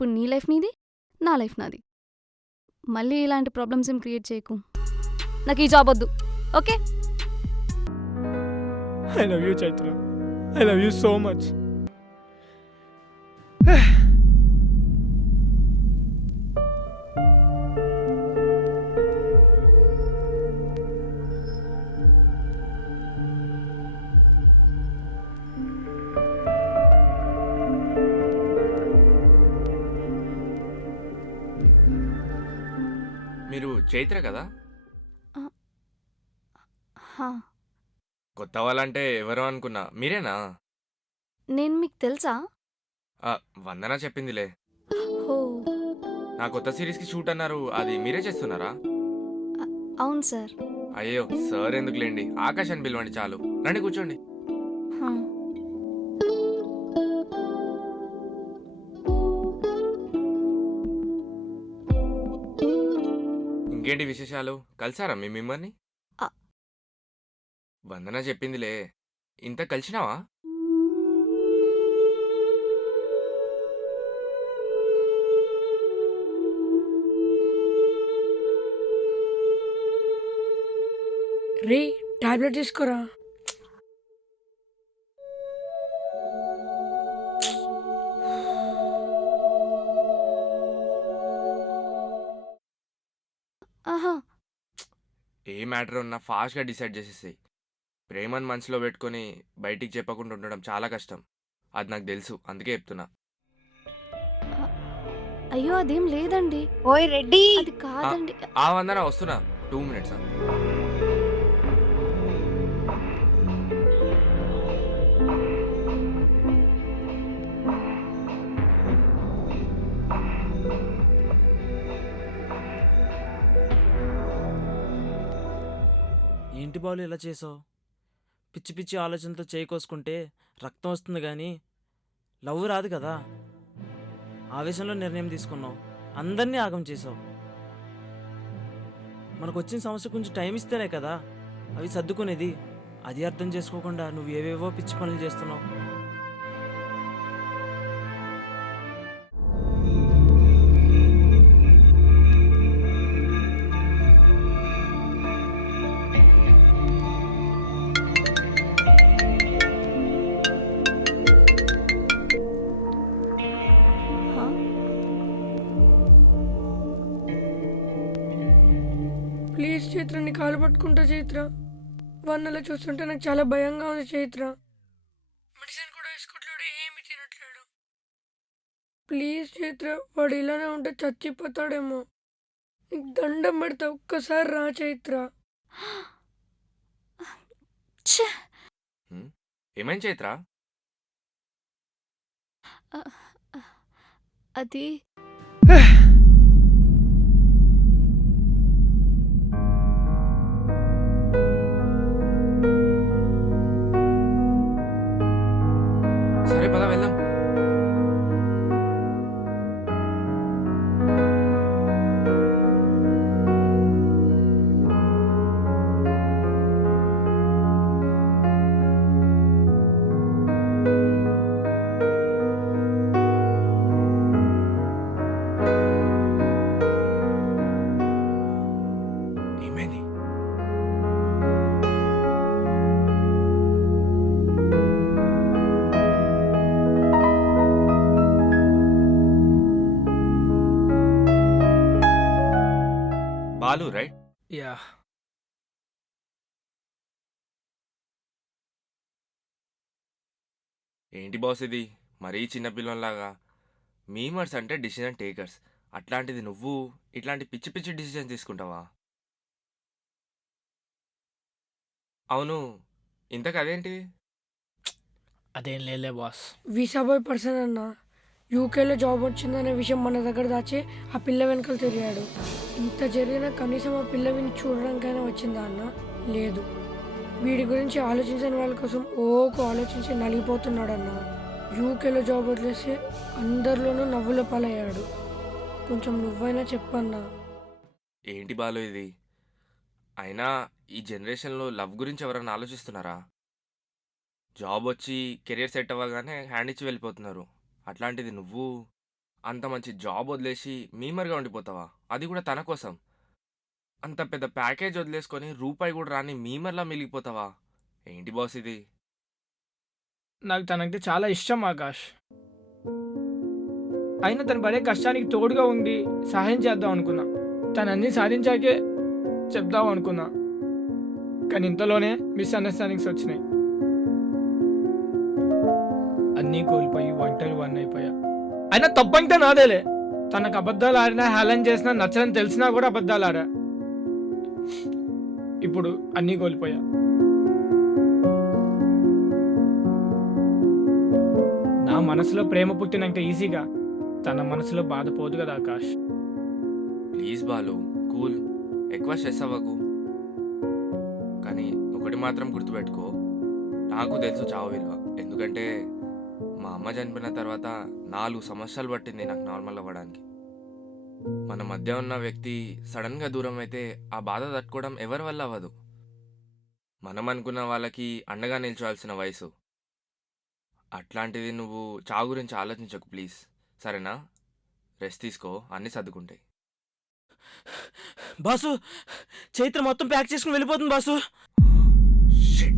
ఇప్పుడు నీ లైఫ్ నీది, నా లైఫ్ నాది. మళ్ళీ ఇలాంటి ప్రాబ్లమ్స్ ఏం క్రియేట్ చేయకు. నాకు ఈ జాబ్ వద్దు, okay? I love you, Chaitra. I love you so much. మీరు చైత్ర కదా? హా, కొత్త వాళ్ళంటే ఎవరో అనుకున్నా. మీరేనా? నేను మీకు తెలుసా? వందన చెప్పిందిలే. ఓ, నా కొత్త సిరీస్కి షూట్ అన్నారు, అది మీరే చేస్తున్నారా? అవును సార్. అయ్యో సార్ ఎందుకులేండి, ఆకాష్ అని పిలవండి చాలు. రండి కూర్చోండి. హా. ఇంకేంటి విశేషాలు? కలిసారా మిమ్మల్ని? ఆ. వందన చెప్పిందిలే. ఇంత కలిసినావా? రే టాబ్లెట్ తీసుకోరా. ఆహా, ఏ మ్యాటర్ ఉన్నా ఫాస్ట్గా డిసైడ్ చేసేసాయి. ప్రేమను మనసులో పెట్టుకొని బయటికి చెప్పకుండా ఉండడం చాలా కష్టం. అది నాకు తెలుసు, అందుకే చెప్తున్నా. అయ్యో అదేం లేదండి, ఓయ్ రెడ్డి, అది కాదండి. ఆ వందన వస్తున్నా, 2 minutes. ఏంటి బాలు ఇలా చేసావు? పిచ్చి పిచ్చి ఆలోచనలతో చేయి కోసుకుంటే రక్తం వస్తుంది కానీ లవ్ రాదు కదా. ఆవేశంలో నిర్ణయం తీసుకున్నావు, అందరినీ ఆగం చేసావు. మనకు వచ్చిన సమస్య కొంచెం టైం ఇస్తేనే కదా అవి సర్దుకునేది. అది అర్థం చేసుకోకుండా నువ్వు ఏవేవో పిచ్చి పనులు చేస్తున్నావు. హా? ప్లీజ్ చైత్ర, నీ కాలు పట్టుకుంటా చైత్ర. వన్నలా చూస్తుంటే నాకు చాలా భయంగా ఉంది చైత్ర. మెడిసిన్ కూడా వేసుకోవట్లేడు, ఏమి తినట్లేడు. ప్లీజ్ చైత్ర, వాడు ఇలానే ఉంటే చచ్చిపోతాడేమో. నీకు దండం పెడతా, ఒక్కసారి రా చైత్ర. ఛే! ఏమైంది చైత్ర? అది సరే పద వెళ్దాం. ఏమైంది? బాలు రైట్? యా, ఏంటి బాస్ ఇది మరీ చిన్నపిల్లలాగా? మీమర్స్ అంటే డిసిజన్ టేకర్స్, అట్లాంటిది నువ్వు ఇట్లాంటి పిచ్చి పిచ్చి డిసిజన్ తీసుకుంటావా? అవును, ఇంతకు అదేంటి? అదేం లేలే బాస్. వీసా బాయ్ పర్సన్ అన్న యూకేలో జాబ్ వచ్చిందనే విషయం మన దగ్గర దాచి ఆ పిల్ల వెనకాల తిరిగాడు. ఇంత జరిగినా కనీసం ఆ పిల్ల విని చూడడానికైనా వచ్చిందా అన్న? లేదు. వీడి గురించి ఆలోచించని వాళ్ళ కోసం ఆలోచించి నలిగిపోతున్నాడన్న. యూకేలో జాబ్ వదిలేసి అందరిలోనూ నవ్వుల పాలయ్యాడు. కొంచెం నువ్వైనా చెప్పన్నా. ఏంటి బాలు ఇది? అయినా ఈ జనరేషన్లో లవ్ గురించి ఎవరైనా ఆలోచిస్తున్నారా? జాబ్ వచ్చి కెరియర్ సెట్ అవ్వగానే హ్యాండ్ ఇచ్చి వెళ్ళిపోతున్నారు. అట్లాంటిది నువ్వు అంత మంచి జాబ్ వదిలేసి మీమర్గా ఉండిపోతావా? అది కూడా తన కోసం. అంత పెద్ద ప్యాకేజ్ వదిలేసుకొని రూపాయి కూడా రాని మీమర్లా మిగిలిపోతావా? ఏంటి బాస్ ఇది? నాకు తనంటే చాలా ఇష్టం ఆకాష్. అయినా తను పడే కష్టానికి తోడుగా ఉండి సహాయం చేద్దాం అనుకున్నా. తను అన్నీ సాధించాకే చెప్దాం అనుకున్నా. కానీ ఇంతలోనే మిస్అండర్స్టాండింగ్స్ వచ్చినాయి. అన్నీ కోల్పోయి ఒంటరి వన్ అయిపోయా. అయినా తప్పంతా నాదేలే. తనకు అబద్ధాలు ఆడినా హేళన చేసినా నచ్చని తెలిసినా కూడా అబద్ధాలు ఆడా. ఇప్పుడు అన్నీ కోల్పోయా. నా మనసులో ప్రేమ పుట్టినంత ఈజీగా తన మనసులో బాధ పోదు కదా ఆకాష్. ప్లీజ్ బాలు, కూల్, ఎక్కువ స్ట్రెస్ అవ్వకు. కానీ ఒకటి మాత్రం గుర్తుపెట్టుకో, నాకు తెలుసు చావు విలువ. ఎందుకంటే మా అమ్మ చనిపోయిన తర్వాత 4 సంవత్సరాలు పట్టింది నాకు నార్మల్ అవ్వడానికి. మన మధ్య ఉన్న వ్యక్తి సడన్గా దూరం అయితే ఆ బాధ తట్టుకోవడం ఎవరి వల్ల అవ్వదు. మనం అనుకున్న వాళ్ళకి అండగా నిల్చోవాల్సిన వయసు. అట్లాంటిది నువ్వు చావు గురించి ఆలోచించకు ప్లీజ్, సరేనా? రెస్ట్ తీసుకో, అన్నీ సర్దుకుంటాయి. బాసు, చైత్ర మొత్తం ప్యాక్ చేసుకుని వెళ్ళిపోతుంది బాసు. Shit.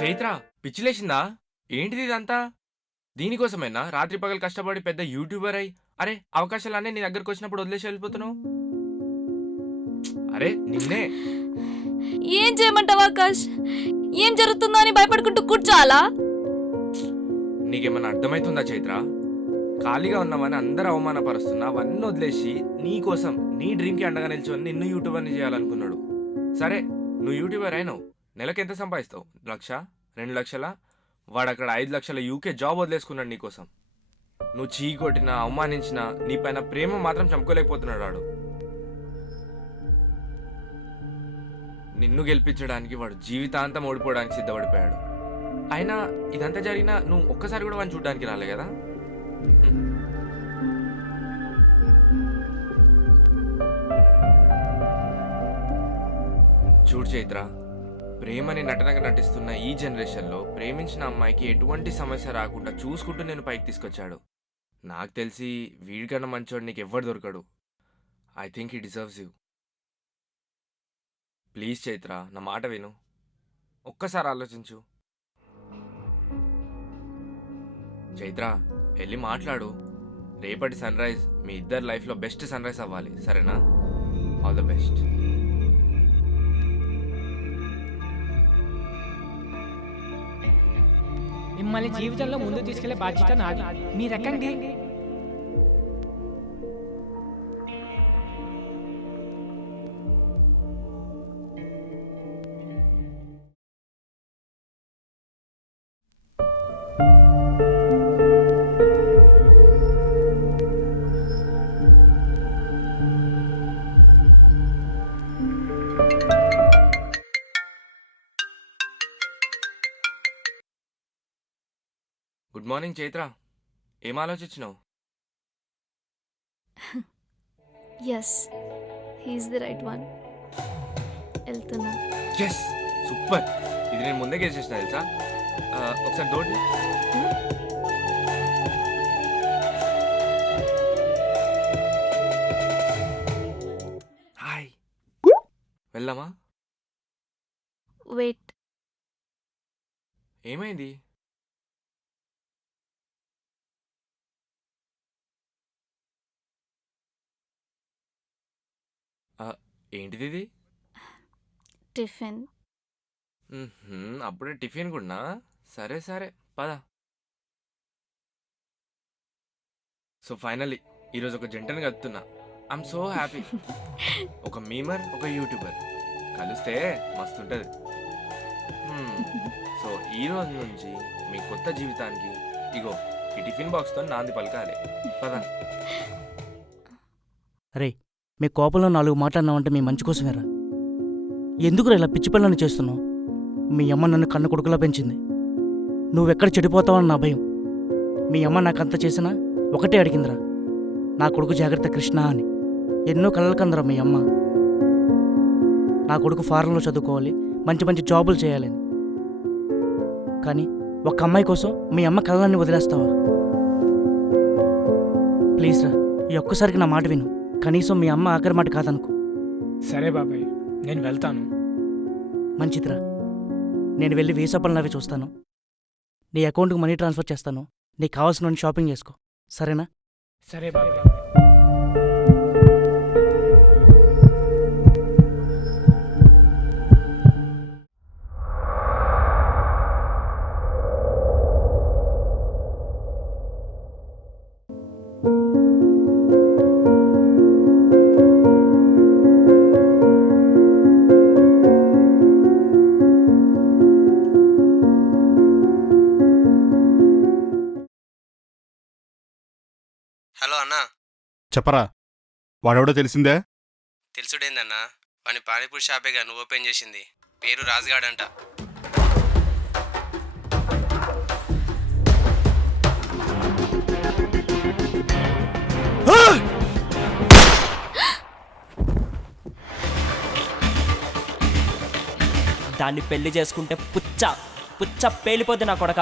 చైత్ర, పిచ్చిలేసిందా? ఏంటిది ఇదంతా? దీనికోసమేనా రాత్రి పగలు కష్టపడి పెద్ద యూట్యూబర్ అయి అరే అవకాశాలన్నీ నీ దగ్గరకు వచ్చినప్పుడు వదిలేసి వెళ్ళిపోతున్నావు? అరే నిన్నే. ఏం చేయమంటావు ఆకాష్? ఏం జరుగుతుందో అని భయపడుకుంటూ కూర్చోాలా? నీకేమన్నా అర్థమవుతుందా చైత్ర? ఖాళీగా ఉన్నావని అందరూ అవమానపరుస్తున్నా అవన్నీ వదిలేసి నీ కోసం నీ డ్రీమ్కి అండగా నిల్చొని నిన్ను యూట్యూబర్ని చేయాలనుకున్నాడు. సరే, నువ్వు యూట్యూబర్ అయినావు, నెలకు ఎంత సంపాదిస్తావు? 1,00,000, 2 లక్షల? వాడు అక్కడ 5 లక్షల యూకే జాబ్ వదిలేసుకున్నాడు నీకోసం. నువ్వు చీ కొట్టినా అవమానించినా నీ పైన ప్రేమ మాత్రం చంపుకోలేకపోతున్నాడు వాడు. నిన్ను గెలిపించడానికి వాడు జీవితాంతం ఓడిపోవడానికి సిద్ధపడిపోయాడు. అయినా ఇదంతా జరిగినా నువ్వు ఒక్కసారి కూడా వాడిని చూడడానికి రాలే కదా? చూడు చైత్ర, ప్రేమని నటనగా నటిస్తున్న ఈ జనరేషన్లో ప్రేమించిన అమ్మాయికి ఎటువంటి సమస్య రాకుండా చూసుకుంటూ నేను పైకి తీసుకొచ్చాడు. నాకు తెలిసి వీడికన్నా మంచోడు నీకు ఎవ్వడు దొరకడు. I think he deserves you. Please Chaitra, నా మాట విను, ఒక్కసారి ఆలోచించు. చైత్ర, వెళ్ళి మాట్లాడు. రేపటి సన్ రైజ్ మీ ఇద్దరు లైఫ్లో బెస్ట్ సన్ రైజ్ అవ్వాలి, సరేనా? All the best. మిమ్మల్ని జీవితంలో ముందు తీసుకెళ్లే బాధ్యత నాది. మీరెక్కండి. గుడ్ మార్నింగ్ చైత్ర, ఏం ఆలోచించినావు? Yes, he's the right one. వెళ్తున్నా. Yes, super. ఇది నేను ముందే గెస్ చేసిన తెలుసా? ఒకసారి డోర్ తీ. హాయ్, వెళ్దామా? వెయిట్. ఏమైంది? ఏంటిది ఇది? టిఫిన్. అప్పుడే టిఫిన్ కూడా? సరే సరే, పద. సో ఫైనల్లీ ఈరోజు ఒక జంటని కలుపుతున్నా. I'm so happy. ఒక మీమర్, ఒక యూట్యూబర్ కలిస్తే మస్తుంటుంది. సో ఈ రోజు నుంచి మీ కొత్త జీవితానికి ఇగో ఈ టిఫిన్ బాక్స్తో నాంది పలకాలి. పద. అరే, మీ కోపంలో 4 మాట్లాడినావంటే మీ మంచి కోసమేరా. ఎందుకురా ఇలా పిచ్చి పనులను చేస్తున్నావు? మీ అమ్మ నన్ను కన్న కొడుకులా పెంచింది. నువ్వెక్కడ చెడిపోతావని నా భయం. మీ అమ్మ నాకంత చేసినా ఒకటే అడిగిందిరా, నా కొడుకు జాగ్రత్త కృష్ణ అని. ఎన్నో కలలు కందరా మీ అమ్మ. నా కొడుకు ఫారెన్లో చదువుకోవాలి, మంచి మంచి జాబులు చేయాలని. కానీ ఒక్క అమ్మాయి కోసం మీ అమ్మ కలలన్నీ వదిలేస్తావా? ప్లీజ్ రా, ఈ ఒక్కసారికి నా మాట విను. కనీసం మీ అమ్మ ఆఖరి మాట కాదనుకో. సరే బాబాయ్, నేను వెళ్తాను. మంచిదిరా, నేను వెళ్ళి వీసా పనులు అవి చూస్తాను. నీ అకౌంట్కి మనీ ట్రాన్స్ఫర్ చేస్తాను. నీకు కావాల్సిన షాపింగ్ చేసుకో, సరేనా? సరే బాబాయ్. హలో అన్నా. చెప్పరా, వాడెవడో తెలిసిందే? తెలుసుడేందన్నా, వాని పానీపూరి షాపేగా నువ్వు ఓపెన్ చేసింది. పేరు రాజుగాడంట. దాన్ని పెళ్లి చేసుకుంటే పుచ్చ పుచ్చ పేలిపోద్ది నా కొడక.